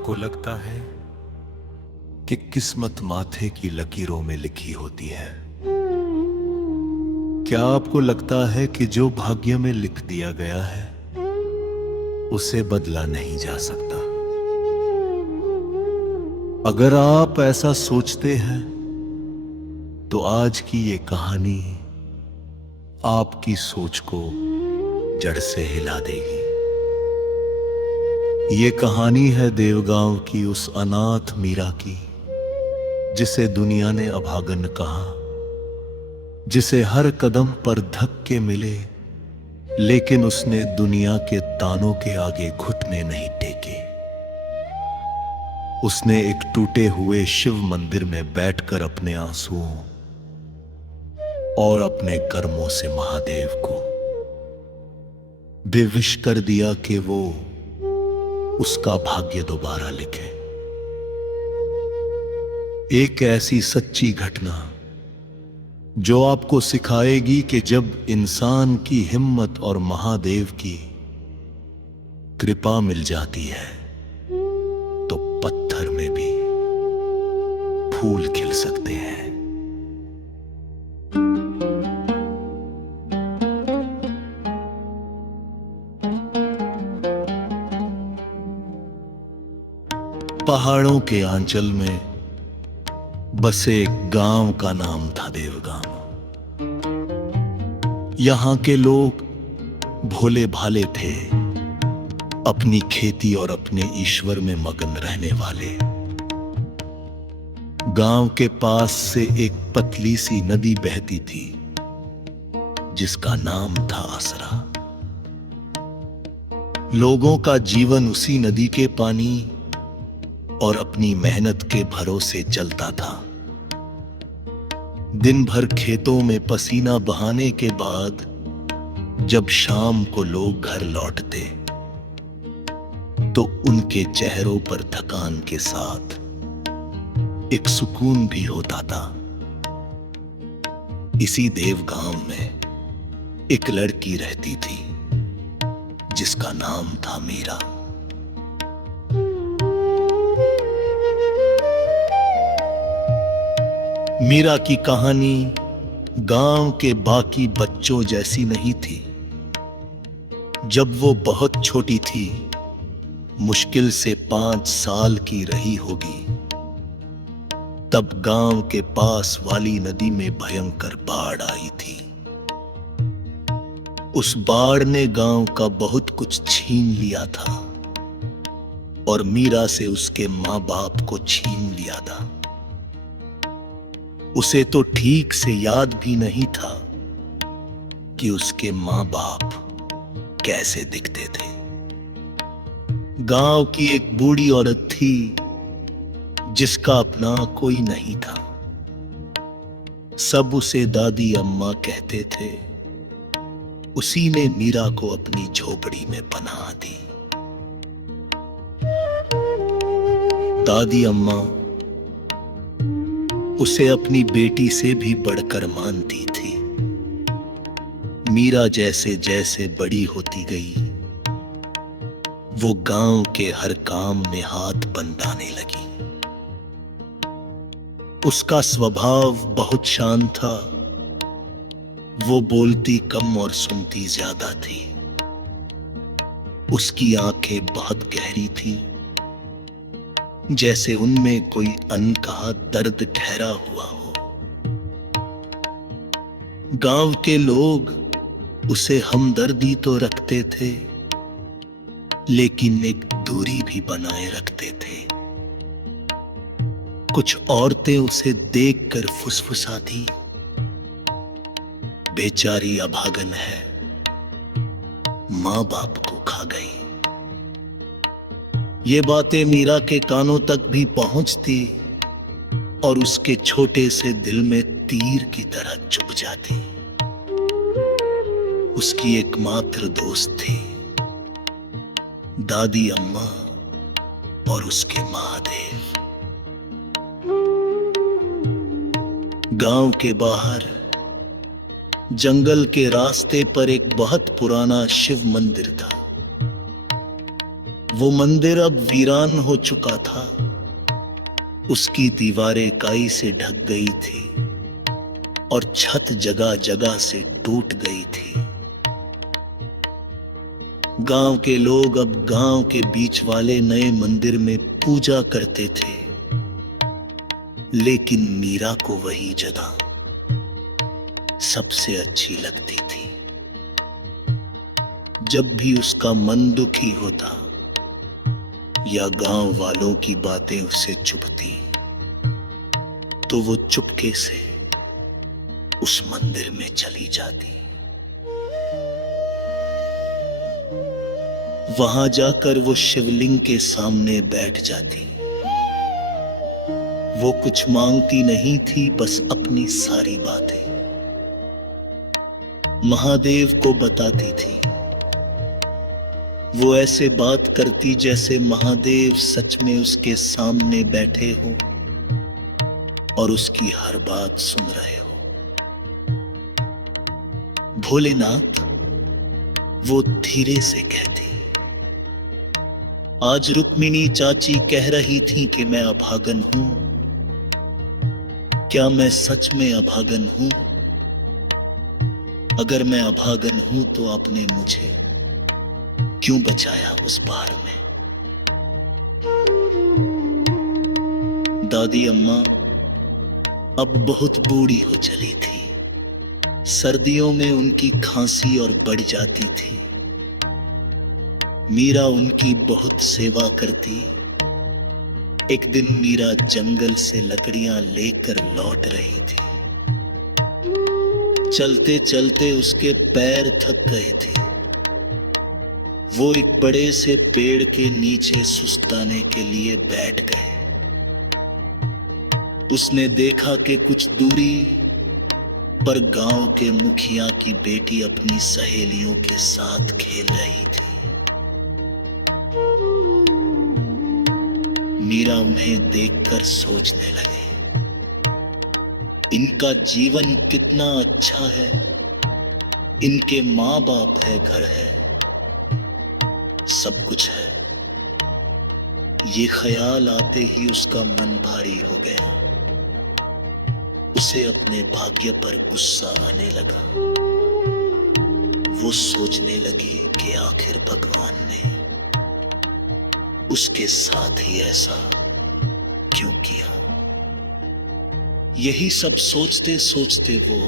आपको लगता है कि किस्मत माथे की लकीरों में लिखी होती है? क्या आपको लगता है कि जो भाग्य में लिख दिया गया है उसे बदला नहीं जा सकता? अगर आप ऐसा सोचते हैं तो आज की ये कहानी आपकी सोच को जड़ से हिला देगी। ये कहानी है देवगांव की उस अनाथ मीरा की, जिसे दुनिया ने अभागन कहा, जिसे हर कदम पर धक्के मिले, लेकिन उसने दुनिया के तानों के आगे घुटने नहीं टेके। उसने एक टूटे हुए शिव मंदिर में बैठकर अपने आंसुओं और अपने कर्मों से महादेव को बेविश कर दिया कि वो उसका भाग्य दोबारा लिखे। एक ऐसी सच्ची घटना जो आपको सिखाएगी कि जब इंसान की हिम्मत और महादेव की कृपा मिल जाती है तो पत्थर में भी फूल खिल सकते हैं। पहाड़ों के आंचल में बसे एक गांव का नाम था देवगांव। यहां के लोग भोले भाले थे, अपनी खेती और अपने ईश्वर में मगन रहने वाले। गांव के पास से एक पतली सी नदी बहती थी जिसका नाम था आसरा। लोगों का जीवन उसी नदी के पानी और अपनी मेहनत के भरोसे चलता था। दिन भर खेतों में पसीना बहाने के बाद जब शाम को लोग घर लौटते तो उनके चेहरों पर थकान के साथ एक सुकून भी होता था। इसी देवगांव में एक लड़की रहती थी जिसका नाम था मीरा। मीरा की कहानी गांव के बाकी बच्चों जैसी नहीं थी। जब वो बहुत छोटी थी, मुश्किल से 5 साल की रही होगी, तब गांव के पास वाली नदी में भयंकर बाढ़ आई थी। उस बाढ़ ने गांव का बहुत कुछ छीन लिया था और मीरा से उसके मां बाप को छीन लिया था। उसे तो ठीक से याद भी नहीं था कि उसके मां बाप कैसे दिखते थे। गांव की एक बूढ़ी औरत थी जिसका अपना कोई नहीं था। सब उसे दादी अम्मा कहते थे। उसी ने मीरा को अपनी झोपड़ी में पनाह दी। दादी अम्मा उसे अपनी बेटी से भी बढ़कर मानती थी। मीरा जैसे जैसे बड़ी होती गई, वो गांव के हर काम में हाथ बंधाने लगी। उसका स्वभाव बहुत शांत था। वो बोलती कम और सुनती ज्यादा थी। उसकी आंखें बहुत गहरी थी, जैसे उनमें कोई अनकहा दर्द ठहरा हुआ हो। गांव के लोग उसे हमदर्दी तो रखते थे, लेकिन एक दूरी भी बनाए रखते थे। कुछ औरतें उसे देखकर फुसफुसाती, बेचारी अभागन है, मां बाप को खा गई। ये बातें मीरा के कानों तक भी पहुंचती और उसके छोटे से दिल में तीर की तरह चुभ जाती। उसकी एकमात्र दोस्त थी दादी अम्मा और उसके महादेव। गांव के बाहर जंगल के रास्ते पर एक बहुत पुराना शिव मंदिर था। वो मंदिर अब वीरान हो चुका था। उसकी दीवारें काई से ढक गई थी और छत जगह जगह से टूट गई थी। गांव के लोग अब गांव के बीच वाले नए मंदिर में पूजा करते थे, लेकिन मीरा को वही जगह सबसे अच्छी लगती थी। जब भी उसका मन दुखी होता या गांव वालों की बातें उसे चुभती, तो वो चुपके से उस मंदिर में चली जाती। वहां जाकर वो शिवलिंग के सामने बैठ जाती। वो कुछ मांगती नहीं थी, बस अपनी सारी बातें महादेव को बताती थी। वो ऐसे बात करती जैसे महादेव सच में उसके सामने बैठे हो और उसकी हर बात सुन रहे हो। भोलेनाथ, वो धीरे से कहती। आज रुक्मिणी चाची कह रही थी कि मैं अभागन हूं। क्या मैं सच में अभागन हूं? अगर मैं अभागन हूं तो आपने मुझे क्यों बचाया उस बार में? दादी अम्मा अब बहुत बूढ़ी हो चली थी। सर्दियों में उनकी खांसी और बढ़ जाती थी। मीरा उनकी बहुत सेवा करती। एक दिन मीरा जंगल से लकड़ियां लेकर लौट रही थी। चलते चलते उसके पैर थक गए थे। वो एक बड़े से पेड़ के नीचे सुस्ताने के लिए बैठ गए। उसने देखा कि कुछ दूरी पर गांव के मुखिया की बेटी अपनी सहेलियों के साथ खेल रही थी। मीरा उन्हें देखकर सोचने लगे, इनका जीवन कितना अच्छा है। इनके माँ बाप है, घर है, सब कुछ है। ये ख्याल आते ही उसका मन भारी हो गया। उसे अपने भाग्य पर गुस्सा आने लगा। वो सोचने लगी कि आखिर भगवान ने उसके साथ ही ऐसा क्यों किया। यही सब सोचते सोचते वो